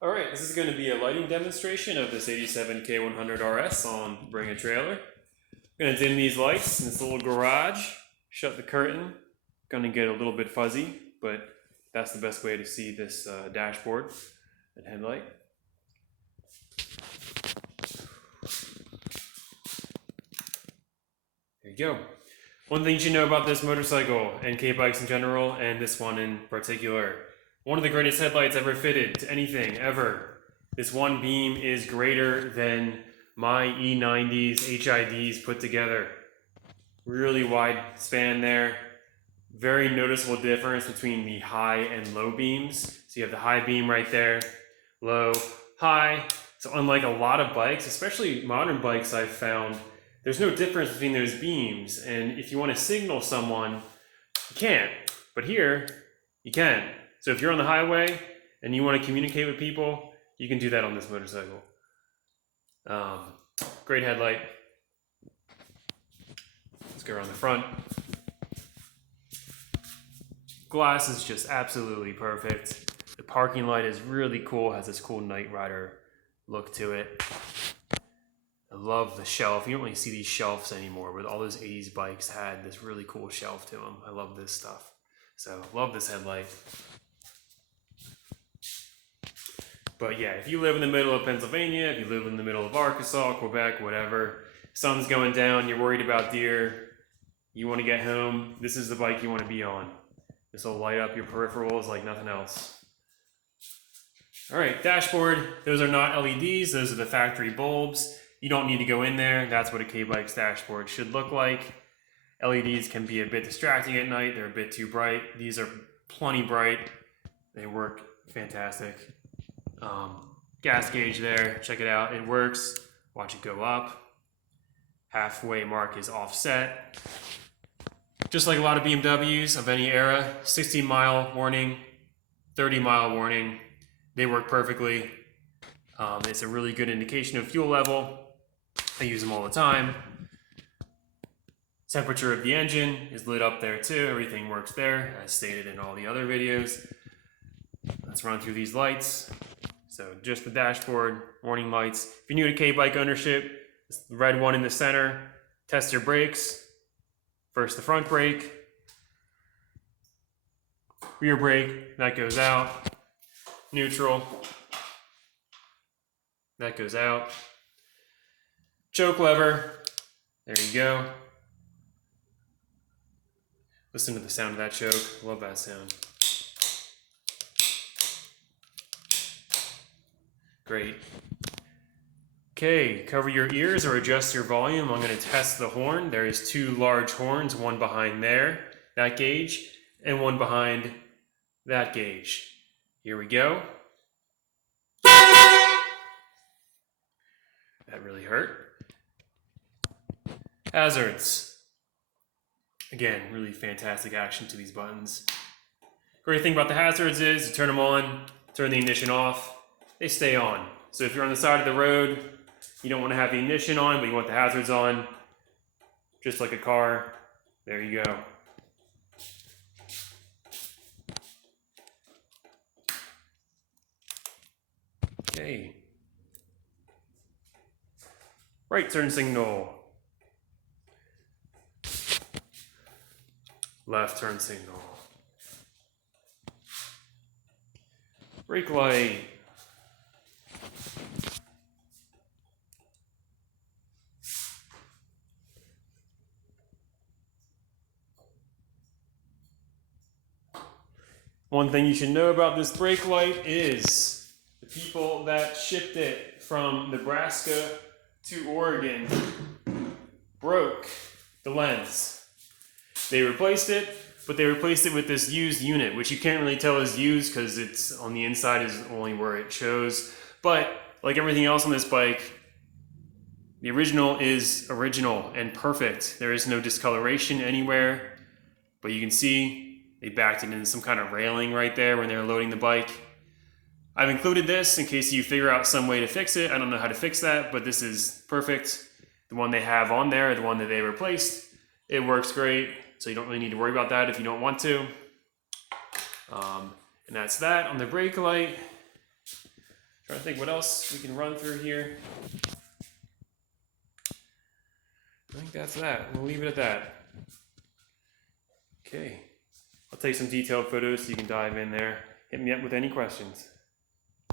Alright, this is going to be a lighting demonstration of this 87 K100RS on Bringatrailer. I'm going to dim these lights in this little garage, shut the curtain. Going to get a little bit fuzzy, but that's the best way to see this dashboard and headlight. There you go. One thing you should know about this motorcycle and K-bikes in general, and this one in particular. One of the greatest headlights ever fitted to anything, ever. This one beam is greater than my E90s, HIDs put together. Really wide span there. Very noticeable difference between the high and low beams. So you have the high beam right there, low, high. So unlike a lot of bikes, especially modern bikes I've found, there's no difference between those beams. And if you want to signal someone, you can't. But here, you can. So if you're on the highway and you want to communicate with people, you can do that on this motorcycle. Great headlight. Let's go around the front. Glass is just absolutely perfect. The parking light is really cool, has this cool Knight Rider look to it. I love the shelf. You don't really see these shelves anymore, but all those 80s bikes had this really cool shelf to them. I love this stuff. So, love this headlight. But yeah, if you live in the middle of Pennsylvania, if you live in the middle of Arkansas, Quebec, whatever, sun's going down, you're worried about deer, you want to get home, this is the bike you want to be on. This will light up your peripherals like nothing else. Alright, dashboard. Those are not LEDs, those are the factory bulbs. You don't need to go in there. That's what a K-bike's dashboard should look like. LEDs can be a bit distracting at night. They're a bit too bright. These are plenty bright. They work fantastic. Gas gauge there, check it out, it works. Watch it go up. Halfway mark is offset. Just like a lot of BMWs of any era, 60-mile warning, 30-mile warning. They work perfectly. It's a really good indication of fuel level. I use them all the time. Temperature of the engine is lit up there too. Everything works there, as stated in all the other videos. Let's run through these lights. So just the dashboard, warning lights. If you're new to K-bike ownership, the red one in the center, test your brakes. First the front brake, rear brake, that goes out. Neutral, that goes out. Choke lever, there you go. Listen to the sound of that choke, love that sound. Great. Okay, cover your ears or adjust your volume. I'm going to test the horn. There is two large horns, one behind there, that gauge, and one behind that gauge. Here we go. That really hurt. Hazards. Again, really fantastic action to these buttons. Great thing about the hazards is you turn them on, turn the ignition off, they stay on. So if you're on the side of the road, you don't want to have the ignition on, but you want the hazards on, just like a car, there you go. Okay. Right turn signal. Left turn signal. Brake light. One thing you should know about this brake light is the people that shipped it from Nebraska to Oregon broke the lens. They replaced it, but they replaced it with this used unit, which you can't really tell is used because it's on the inside is only where it shows. But like everything else on this bike, the original is original and perfect. There is no discoloration anywhere, but you can see they backed it into some kind of railing right there when they were loading the bike. I've included this in case you figure out some way to fix it. I don't know how to fix that, but this is perfect. The one they have on there, the one that they replaced, it works great. So you don't really need to worry about that if you don't want to. And that's that on the brake light. Trying to think what else we can run through here. I think that's that. We'll leave it at that. Okay. I'll take some detailed photos so you can dive in there. Hit me up with any questions.